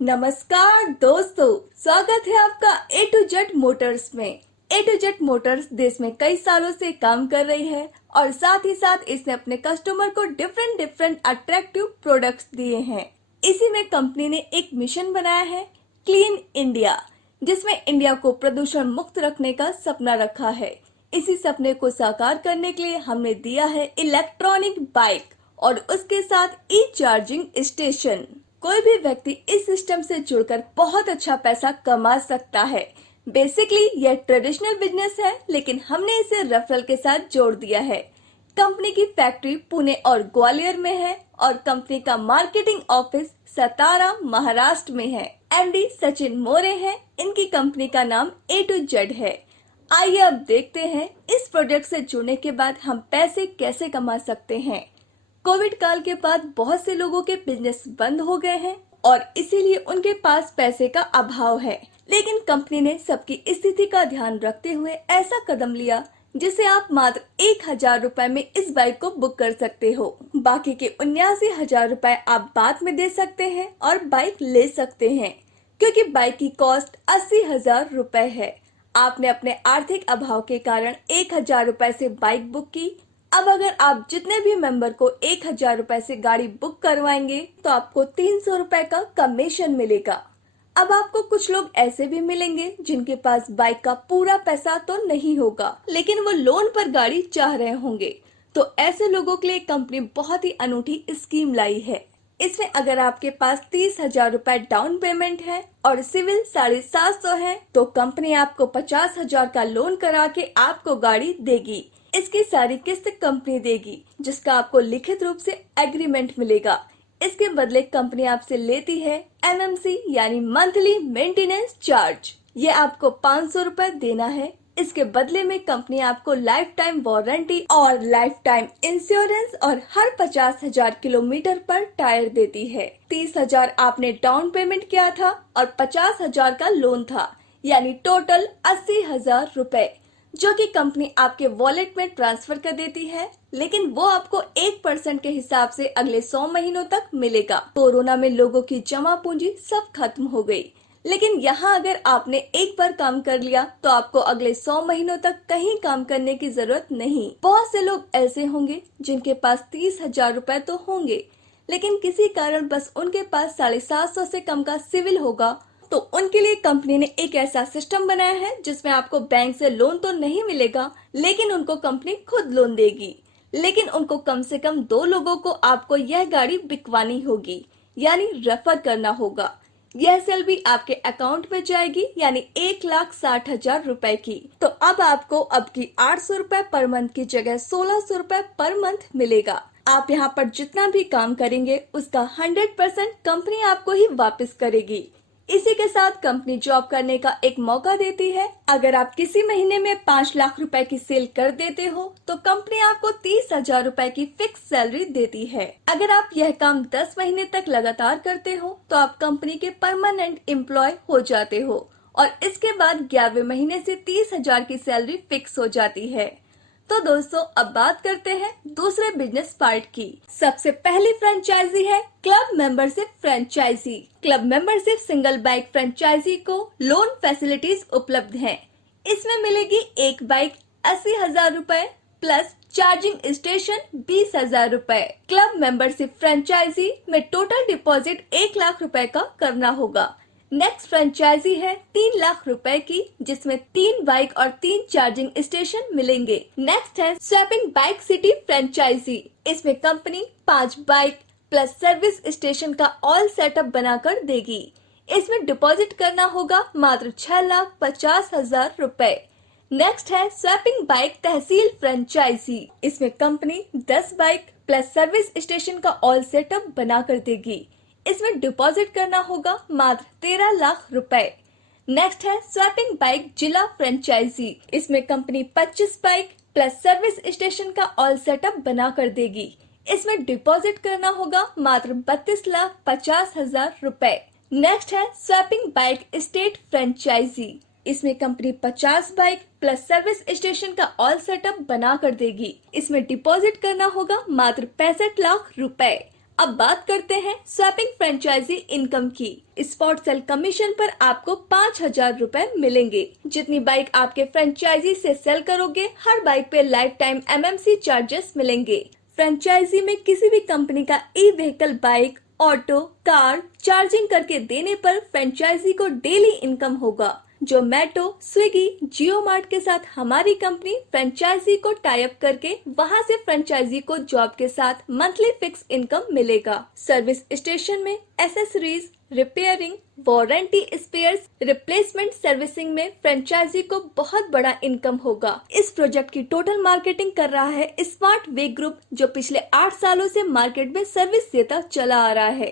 नमस्कार दोस्तों, स्वागत है आपका ए टू जेड मोटर्स में। ए टू जेड मोटर्स देश में कई सालों से काम कर रही है और साथ ही साथ इसने अपने कस्टमर को डिफरेंट अट्रैक्टिव प्रोडक्ट्स दिए हैं। इसी में कंपनी ने एक मिशन बनाया है, क्लीन इंडिया, जिसमें इंडिया को प्रदूषण मुक्त रखने का सपना रखा है। इसी सपने को साकार करने के लिए हमने दिया है इलेक्ट्रॉनिक बाइक और उसके साथ ई चार्जिंग स्टेशन। कोई भी व्यक्ति इस सिस्टम से जुड़कर बहुत अच्छा पैसा कमा सकता है। बेसिकली यह ट्रेडिशनल बिजनेस है, लेकिन हमने इसे रेफरल के साथ जोड़ दिया है। कंपनी की फैक्ट्री पुणे और ग्वालियर में है और कंपनी का मार्केटिंग ऑफिस सतारा, महाराष्ट्र में है। एमडी सचिन मोरे हैं। इनकी कंपनी का नाम ए टू जेड है। आइए अब देखते हैं इस प्रोजेक्ट से जुड़ने के बाद हम पैसे कैसे कमा सकते हैं। कोविड काल के बाद बहुत से लोगों के बिजनेस बंद हो गए हैं और इसीलिए उनके पास पैसे का अभाव है, लेकिन कंपनी ने सबकी स्थिति का ध्यान रखते हुए ऐसा कदम लिया जिसे आप मात्र 1,000 रुपए में इस बाइक को बुक कर सकते हो। बाकी के 79,000 रुपए आप बाद में दे सकते हैं और बाइक ले सकते हैं, क्योंकि बाइक की कॉस्ट 80,000 रुपए है। आपने अपने आर्थिक अभाव के कारण 1,000 रुपए से बाइक बुक की। अब अगर आप जितने भी मेंबर को 1,000 रुपए से गाड़ी बुक करवाएंगे तो आपको 300 रुपए का कमीशन मिलेगा। अब आपको कुछ लोग ऐसे भी मिलेंगे जिनके पास बाइक का पूरा पैसा तो नहीं होगा, लेकिन वो लोन पर गाड़ी चाह रहे होंगे। तो ऐसे लोगों के लिए कंपनी बहुत ही अनूठी स्कीम लाई है। इसमें अगर आपके पास 30,000 रुपए डाउन पेमेंट है और सिविल 750 है तो कंपनी आपको 50,000 का लोन करा के आपको गाड़ी देगी। इसकी सारी किस्त कंपनी देगी, जिसका आपको लिखित रूप से एग्रीमेंट मिलेगा। इसके बदले कंपनी आपसे लेती है एमएमसी यानी मंथली मेंटेनेंस चार्ज। ये आपको 500 रुपए देना है। इसके बदले में कंपनी आपको लाइफ टाइम वारंटी और लाइफ टाइम इंश्योरेंस और हर 50,000 किलोमीटर पर टायर देती है। 30,000 आपने डाउन पेमेंट किया था और 50,000 का लोन था, यानी टोटल 80,000 रुपए, जो कि कंपनी आपके वॉलेट में ट्रांसफर कर देती है, लेकिन वो आपको 1% के हिसाब से अगले 100 महीनों तक मिलेगा। कोरोना में लोगों की जमा पूंजी सब खत्म हो गई, लेकिन यहाँ अगर आपने एक बार काम कर लिया तो आपको अगले 100 महीनों तक कहीं काम करने की जरूरत नहीं। बहुत से लोग ऐसे होंगे जिनके पास 30,000 रुपए तो होंगे, लेकिन किसी कारण बस उनके पास 750 से कम का सिविल होगा। तो उनके लिए कंपनी ने एक ऐसा सिस्टम बनाया है जिसमें आपको बैंक से लोन तो नहीं मिलेगा, लेकिन उनको कंपनी खुद लोन देगी। लेकिन उनको कम से कम 2 लोगों को आपको यह गाड़ी बिकवानी होगी, यानी रेफर करना होगा। यह सेल भी आपके अकाउंट में जाएगी, यानी 1,60,000 रुपए की। तो अब आपको अब की 800 रुपए पर मंथ की जगह 1,600 रुपए पर मंथ मिलेगा। आप यहाँ पर जितना भी काम करेंगे उसका 100% कंपनी आपको ही वापस करेगी। इसी के साथ कंपनी जॉब करने का एक मौका देती है। अगर आप किसी महीने में 5 लाख रुपए की सेल कर देते हो तो कंपनी आपको 30,000 रुपए की फिक्स सैलरी देती है। अगर आप यह काम 10 महीने तक लगातार करते हो तो आप कंपनी के परमानेंट एम्प्लॉय हो जाते हो और इसके बाद 11वें महीने से 30,000 की सैलरी फिक्स हो जाती है। तो दोस्तों, अब बात करते हैं दूसरे बिजनेस पार्ट की। सबसे पहली फ्रेंचाइजी है club membership franchisee. Club membership single bike franchisee को लोन फैसिलिटीज उपलब्ध हैं। इसमें मिलेगी एक बाइक 80,000 रुपए प्लस चार्जिंग स्टेशन 20,000 रुपए। क्लब मेंबरशिप फ्रेंचाइजी में टोटल डिपॉजिट 1 लाख रुपए का करना होगा। नेक्स्ट फ्रेंचाइजी है 3 लाख रुपए की, जिसमें 3 बाइक और 3 चार्जिंग स्टेशन मिलेंगे। नेक्स्ट है स्वैपिंग बाइक सिटी फ्रेंचाइजी। इसमें company 5 bike plus service station का ऑल सेटअप बनाकर देगी। इसमें डिपॉजिट करना होगा मात्र 6,50,000 रुपए। नेक्स्ट है स्वैपिंग बाइक तहसील फ्रेंचाइजी। इसमें company 10 bike plus service station का ऑल सेटअप बनाकर देगी। इसमें डिपॉजिट करना होगा मात्र 13 लाख रुपए। नेक्स्ट है स्वैपिंग बाइक जिला फ्रेंचाइजी। इसमें company 25 bike plus service station का ऑल सेटअप बना कर देगी। इसमें डिपॉजिट करना होगा मात्र 32,50,000 रुपए। नेक्स्ट है स्वैपिंग बाइक स्टेट फ्रेंचाइजी। इसमें company 50 bike plus service station का ऑल सेटअप बना कर देगी। इसमें डिपॉजिट करना होगा मात्र 65 लाख रुपए। अब बात करते हैं स्वैपिंग फ्रेंचाइजी इनकम की। स्पॉट सेल कमीशन पर आपको 5,000 रुपए मिलेंगे। जितनी बाइक आपके फ्रेंचाइजी से सेल करोगे, हर बाइक पे लाइफ टाइम MMC चार्जेस मिलेंगे। फ्रेंचाइजी में किसी भी कंपनी का E vehicle, bike, auto, car charging करके देने पर फ्रेंचाइजी को डेली इनकम होगा। जोमेटो, स्विगी, जियो मार्ट के साथ हमारी कंपनी फ्रेंचाइजी को टाई अप करके वहां से फ्रेंचाइजी को जॉब के साथ मंथली फिक्स इनकम मिलेगा। सर्विस स्टेशन में accessories, repairing, warranty, spares, replacement servicing में फ्रेंचाइजी को बहुत बड़ा इनकम होगा। इस प्रोजेक्ट की टोटल मार्केटिंग कर रहा है स्मार्ट वे ग्रुप, जो पिछले 8 सालों से मार्केट में सर्विस देता चला आ रहा है।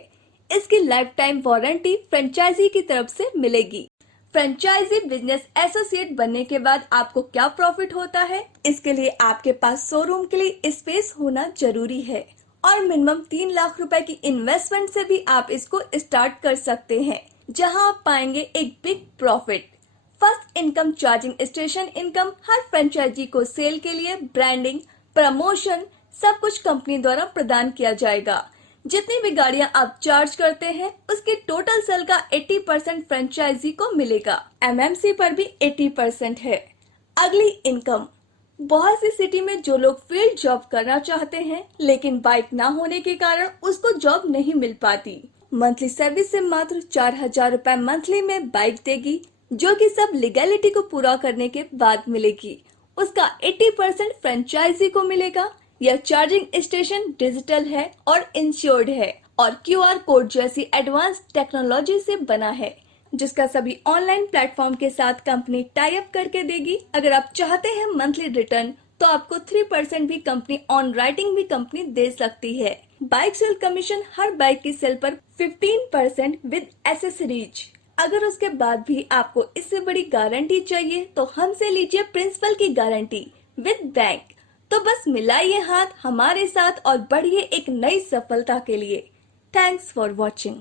इसकी लाइफ टाइम वारंटी फ्रेंचाइजी की तरफ से मिलेगी। फ्रेंचाइजी बिजनेस एसोसिएट बनने के बाद आपको क्या प्रॉफिट होता है? इसके लिए आपके पास शोरूम के लिए स्पेस होना जरूरी है और मिनिमम 3 लाख रुपए की इन्वेस्टमेंट से भी आप इसको स्टार्ट कर सकते हैं, जहां आप पाएंगे एक big profit. First income charging station income. हर फ्रेंचाइजी को सेल के लिए ब्रांडिंग, प्रमोशन सब कुछ कंपनी द्वारा प्रदान किया जाएगा। जितनी भी गाड़ियां आप चार्ज करते हैं, उसके टोटल सेल का 80% फ्रेंचाइजी को मिलेगा। MMC पर भी 80% है। अगली इनकम। बहुत सी सिटी में जो लोग फील्ड जॉब करना चाहते हैं, लेकिन बाइक ना होने के कारण उसको जॉब नहीं मिल पाती, मंथली सर्विस से मात्र 4,000 रुपए मंथली में बाइक देगी, जो कि सब लीगैलिटी को पूरा करने के बाद मिलेगी। उसका 80% फ्रेंचाइजी को मिलेगा। यह चार्जिंग स्टेशन डिजिटल है और इंश्योर्ड है और QR कोड जैसी एडवांस टेक्नोलॉजी से बना है, जिसका सभी ऑनलाइन प्लेटफॉर्म के साथ कंपनी टाई अप करके देगी। अगर आप चाहते हैं मंथली रिटर्न, तो आपको 3% भी कंपनी ऑन राइटिंग भी कंपनी दे सकती है। Bike sale commission. हर बाइक की सेल पर 15% विद एसेसरीज। अगर उसके बाद भी आपको इससे बड़ी गारंटी चाहिए, तो हमसे लीजिए प्रिंसिपल की गारंटी विद बैंक। तो बस मिलाइए हाथ हमारे साथ और बढ़िए एक नई सफलता के लिए। Thanks for watching.